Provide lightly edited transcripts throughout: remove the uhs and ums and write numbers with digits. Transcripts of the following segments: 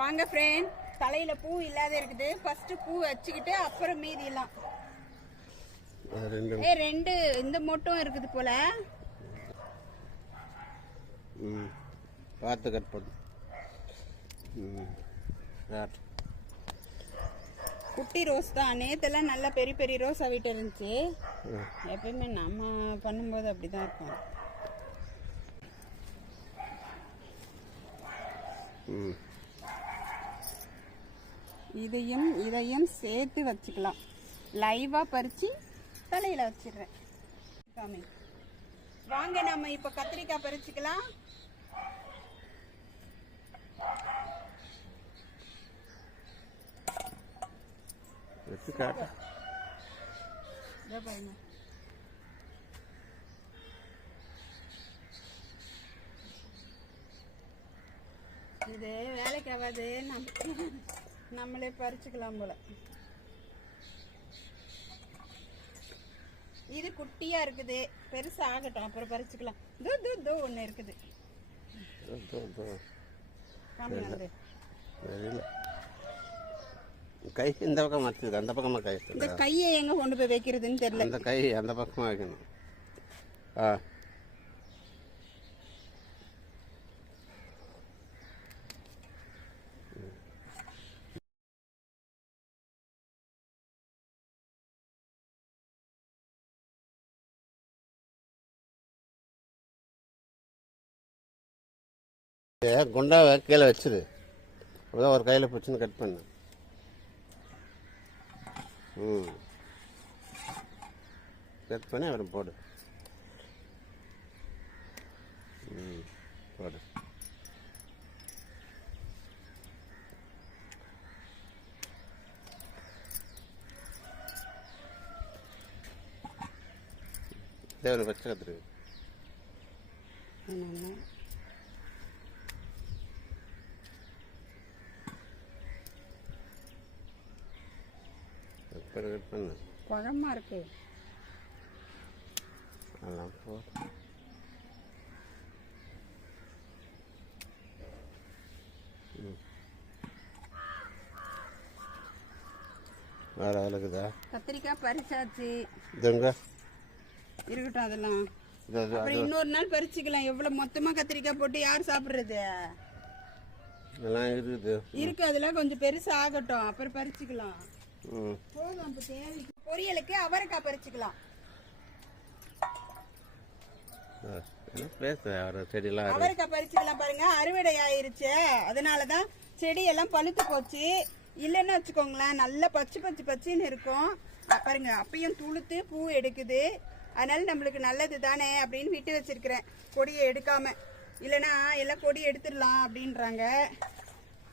வாங்க ஃப்ரெண்ட், தலையில பூ இல்லாத இருக்குது. ஃபர்ஸ்ட் பூ வச்சுக்கிட்டு அப்புறம் மீதி எல்லாம். ரெண்டு இந்த மொட்டும் இருக்குது போல. பார்த்து கட் பண்ணு. குட்டி ரோஸ் தான். நேத்தெல்லாம் நல்லா பெரிய பெரிய ரோஸ் வீட்டு இருந்துச்சு. எப்பயுமே நம்ம பண்ணும்போது அப்படிதான் இருக்கும். இதையும் சேர்த்து வச்சுக்கலாம். லைவா பறிச்சு தலையில வச்சிடுறேன். வாங்க நம்ம இப்ப கத்திரிக்காய் பறிச்சுக்கலாம். இது வேலைக்கு ஆகாது, நம்மளே பறிச்சுக்கலாம் போல. இது குட்டியா இருக்குது, பெருசா ஆகட்டும், அப்புறம் பறிச்சுக்கலாம். தோ ஒண்ணு இருக்குது. கை இந்த பக்கம் மாற்றுது, அந்த பக்கமா கை. இந்த கையை எங்க கொண்டு போய் வைக்கிறதுன்னு தெரியல. அந்த கை அந்த பக்கமா வைக்கணும். குண்டாவை கீழே வச்சிரு, அப்போதான் ஒரு கையில் பிடிச்சின்னு கட் பண்ணு. கட் பண்ணி அப்புறம் போடு. போடு. தேவை பச்சை கத்துரு. குழம்பா இருக்கு. கத்திரிக்காய் பறிச்சாச்சு. இருக்கட்டும், அதெல்லாம் அப்புறம் இன்னொரு நாள் பறிச்சுக்கலாம். எவ்வளவு மொத்தமா கத்திரிக்காய் போட்டு யார் சாப்பிடுறது? இருக்கு, அதெல்லாம் கொஞ்சம் பெருசா ஆகட்டும், அப்புறம் பறிச்சுக்கலாம். போதும். தேவைக்கு பொரியலுக்கு அவரைக்காய் பறிச்சுக்கலாம். அவரைக்காய் பறிச்சுக்கலாம். பாருங்க, அறுவடை ஆயிருச்சு, அதனாலதான் செடி எல்லாம் பழுத்து போச்சு. இல்லைன்னு வச்சுக்கோங்களேன், நல்லா பச்சுன்னு இருக்கும். பாருங்க, அப்பயும் துளுத்து பூ எடுக்குது. அதனால நம்மளுக்கு நல்லது தானே அப்படின்னு விட்டு வச்சிருக்கிறேன், கொடியை எடுக்காம. இல்லைன்னா எல்லாம் கொடி எடுத்துடலாம் அப்படின்றாங்க.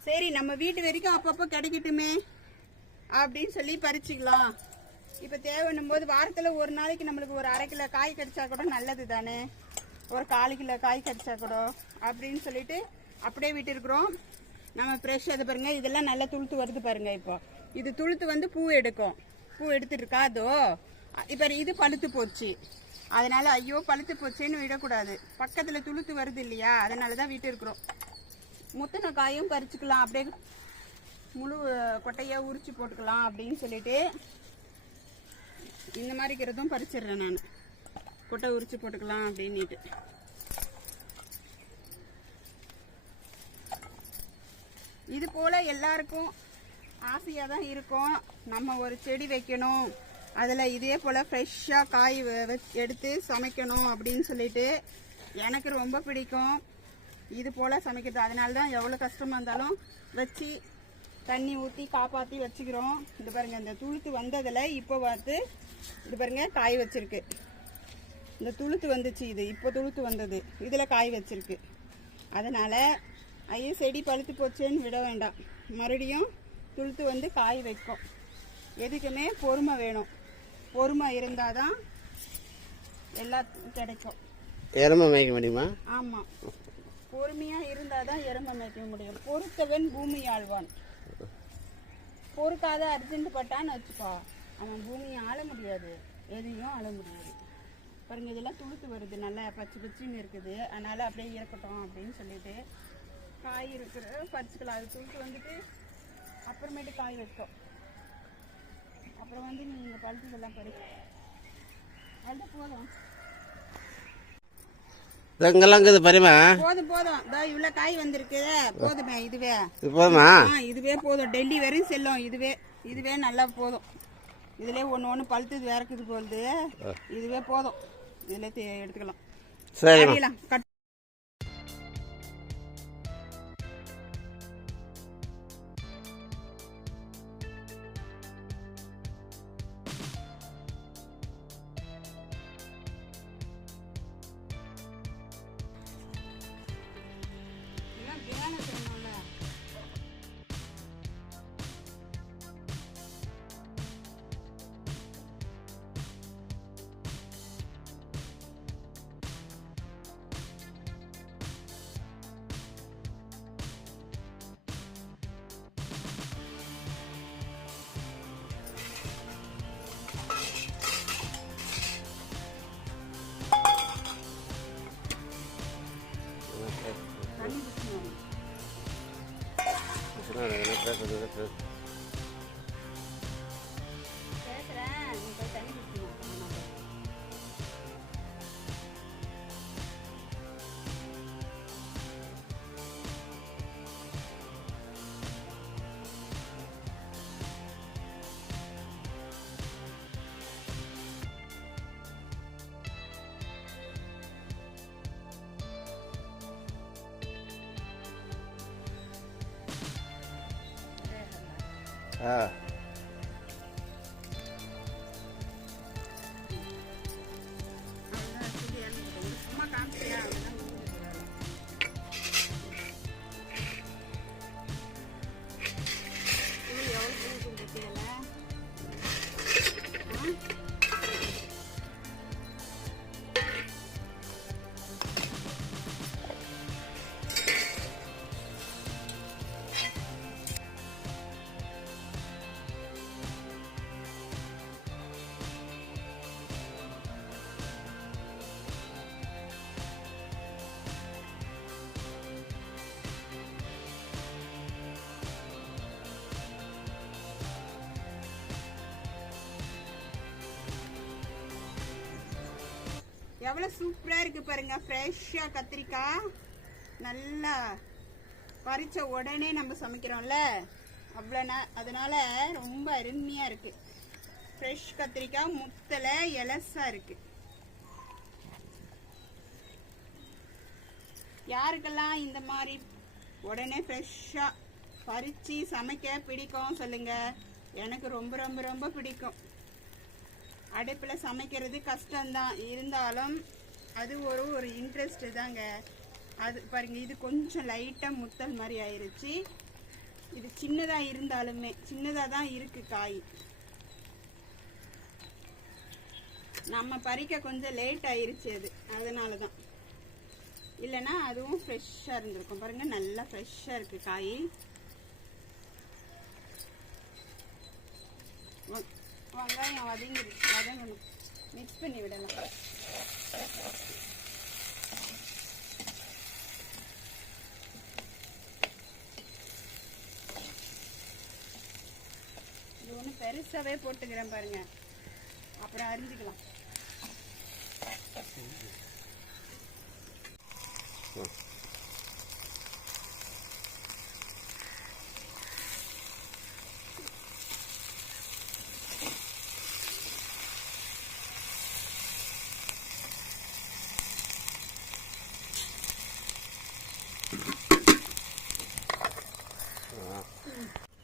சரி, நம்ம வீட்டு வரைக்கும் அப்பப்போ கிடைக்கட்டுமே அப்படின்னு சொல்லி பறிச்சுக்கலாம். இப்போ தேவைன்னும் போது வாரத்தில் ஒரு நாளைக்கு நம்மளுக்கு ஒரு 1/2 கிலோ காய் கிடைச்சா கூட நல்லது தானே, ஒரு 1/4 கிலோ காய் கிடைச்சா கூட அப்படின்னு சொல்லிட்டு அப்படியே விட்டுருக்குறோம். நம்ம ஃப்ரெஷ் அது பாருங்க, இதெல்லாம் நல்லா துளுத்து வருது பாருங்க. இப்போ இது துளுத்து வந்து பூ எடுக்கும். பூ எடுத்துட்டு இருக்காதோ. இப்போ இது பழுத்து போச்சு, அதனால ஐயோ பழுத்து போச்சேன்னு விடக்கூடாது. பக்கத்தில் துளுத்து வருது இல்லையா, அதனால தான் விட்டு இருக்கிறோம். முத்தின காயும் பறிச்சுக்கலாம், அப்படியே முழு கொட்டையா உரிச்சு போட்டுக்கலாம் அப்படின்னு சொல்லிட்டு இந்த மாதிரி இருக்கிறதும் பறிச்சிடுறேன் நான். கொட்டை உரிச்சு போட்டுக்கலாம் அப்படின்னுட்டு. இது போல எல்லாருக்கும் ஆசையா தான் இருக்கும், நம்ம ஒரு செடி வைக்கணும், அதுல இதே போல ஃப்ரெஷ்ஷா காய் எடுத்து சமைக்கணும் அப்படின்னு சொல்லிட்டு. எனக்கு ரொம்ப பிடிக்கும் இது போல சமைக்கிறது. அதனால தான் எவ்வளவு கஷ்டமா இருந்தாலும் வச்சு தண்ணி ஊற்றி காப்பாற்றி வச்சுக்கிறோம். இது பாருங்க, இந்த துளுத்து வந்ததில் இப்போ பார்த்து இது பாருங்க காய் வச்சிருக்கு. இந்த துளுத்து வந்துச்சு, இது இப்போ துளுத்து வந்தது, இதில் காய் வச்சிருக்கு. அதனால் ஐயோ செடி பழுத்து போச்சேன்னு விட வேண்டாம், மறுபடியும் துளுத்து வந்து காய் வைக்கும். எதுக்குமே பொறுமை வேணும். பொறுமை இருந்தால் தான் எல்லாத்துக்கும் கிடைக்கும். எருமை மேய்க்க முடியுமா? ஆமாம், பொறுமையாக இருந்தால் தான் எருமை மேய்க்க முடியும். பொறுத்தவன் பூமி ஆழ்வான். பொறுக்காத அர்ஜென்ட் பட்டான்னு வச்சுக்கோ, அவன் பூமியை ஆள முடியாது, எதையும் ஆள முடியாது. பாருங்க, இதெல்லாம் துளுத்து வருது, நல்லா பச்சை பச்சின்னு இருக்குது. அதனால அப்படியே இருக்கட்டும் அப்படின்னு சொல்லிட்டு காய் இருக்கிற பறிச்சுக்கலாம். அது தூக்கிட்டு வந்துட்டு அப்புறமேட்டு காய் வைப்போம். அப்புறம் வந்து நீங்கள் பழுத்ததெல்லாம் பறி அதுதான் போதும். இங்கெல்லாம் இருக்குது பரிமா. போதும் போதும். இதோ இவ்வளோ காய் வந்திருக்கு, போதுமே இதுவே. இது போதுமா? இதுவே போதும். டெல்லி வரையும் செல்லும். இதுவே நல்லா போதும். இதுலேயே ஒன்று பழுத்தது வேறக்குது போகுது. இதுவே போதும். இதில் எடுத்துக்கலாம். சரிம்மா. கட் சும்மா காமிச்சியா? எவ்வளோ சூப்பராக இருக்குது பாருங்க. ஃப்ரெஷ்ஷாக கத்திரிக்காய் நல்லா பறித்த உடனே நம்ம சமைக்கிறோம்ல, அவ்வளோ அதனால ரொம்ப அருமையாக இருக்குது. ஃப்ரெஷ் கத்திரிக்காய் முத்தலை எலசாக இருக்குது. யாருக்கெல்லாம் இந்த மாதிரி உடனே ஃப்ரெஷ்ஷாக பறித்து சமைக்க பிடிக்கும் சொல்லுங்கள். எனக்கு ரொம்ப ரொம்ப ரொம்ப பிடிக்கும். அடுப்பில் சமைக்கிறது கஷ்டம்தான், இருந்தாலும் அது ஒரு இன்ட்ரெஸ்ட்டு தாங்க. அது பாருங்கள், இது கொஞ்சம் லைட்டாக முத்தல் மாதிரி ஆயிடுச்சு. இது சின்னதாக இருந்தாலுமே சின்னதாக தான் இருக்குது காய். நம்ம பறிக்க கொஞ்சம் லேட் ஆயிருச்சு அதனால தான். இல்லைன்னா அதுவும் ஃப்ரெஷ்ஷாக இருந்திருக்கும். பாருங்கள், நல்லா ஃப்ரெஷ்ஷாக இருக்குது காய். வெங்காயம் வதங்கணும், மிக்ஸ் பண்ணி விடலாம். இது ஒன்று பெருசாகவே போட்டுக்கிறேன் பாருங்க, அப்புறம் அரிஞ்சிக்கலாம்.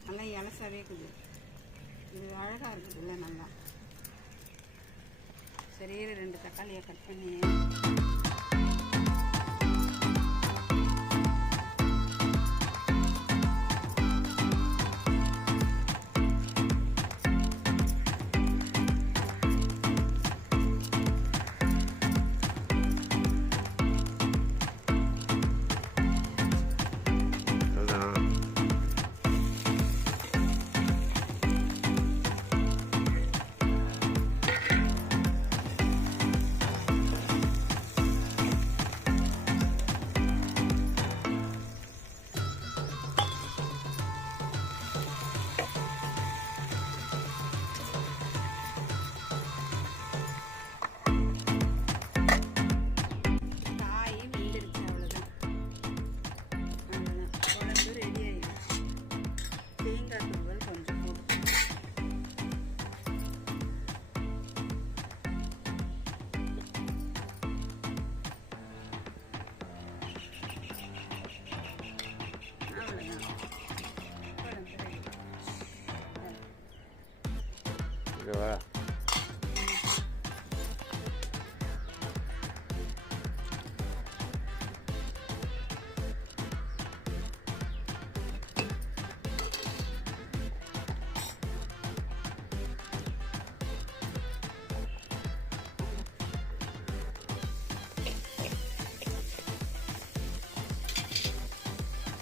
நல்லா இலசாவே இருக்குது. இது அழகாக இருக்குதுல்ல நல்லா. சரி, 2 தக்காளியை கட் பண்ணி ஓகேவா?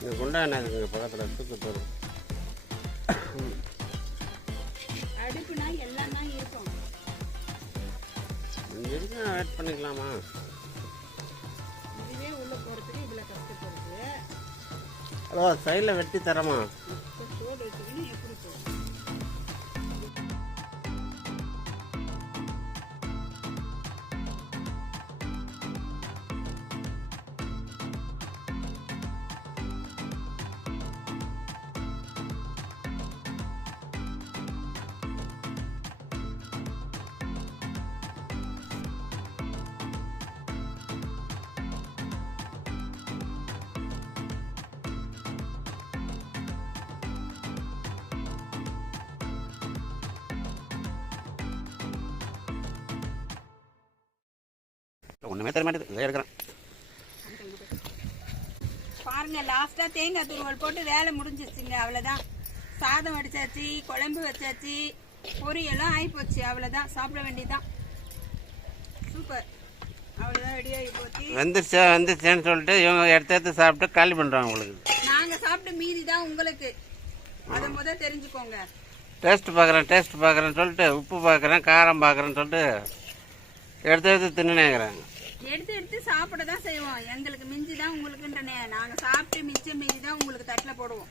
இங்கே குண்டா என்ன இருக்குங்க பக்கத்தில் தூக்கு தரும். அடுப்புனா எல்லாம் தான் இருக்கும். இங்கே இருக்கு வெயிட் பண்ணிக்கலாமா? இதுவே உள்ள போகிறதுக்கு இதில் கஷ்டப்படுது. ஹலோ சைடில் வெட்டி தரமா? சோடு வச்சுக்கின்னு எப்படி போகும்? ஒன்றுமே தர மாட்டேது. இதை எடுக்கிறேன். பாருங்க, லாஸ்டா தேங்காய் துருவல் போட்டு வேலை முடிஞ்சிச்சுங்க. அவ்வளவுதான். சாதம் வடிச்சாச்சு, குழம்பு வச்சாச்சு, பொரியெல்லாம் ஆயிப்போச்சு. அவ்வளவுதான், சாப்பிட வேண்டியதுதான். சூப்பர். அவ்வளவுதான், ரெடி ஆகி போச்சு. வந்துருச்சேன்னு சொல்லிட்டு இவங்க எடுத்து சாப்பிட்டு காலி பண்ணுறாங்க. உங்களுக்கு நாங்க சாப்பிட்ட மீதி தான் உங்களுக்கு. அதை முதல் தெரிஞ்சுக்கோங்க. டேஸ்ட் பார்க்குறேன்னு சொல்லிட்டு உப்பு பார்க்குறேன், காரம் பார்க்குறேன்னு சொல்லிட்டு எடுத்து தின்னுனேங்கிறாங்க. எடுத்து சாப்பிட தான் செய்வோம். எங்களுக்கு மிஞ்சி தான் உங்களுக்குன்றனே. நாங்க சாப்பிட்டு மிச்சம் மீதி தான் உங்களுக்கு தட்டில் போடுவோம்.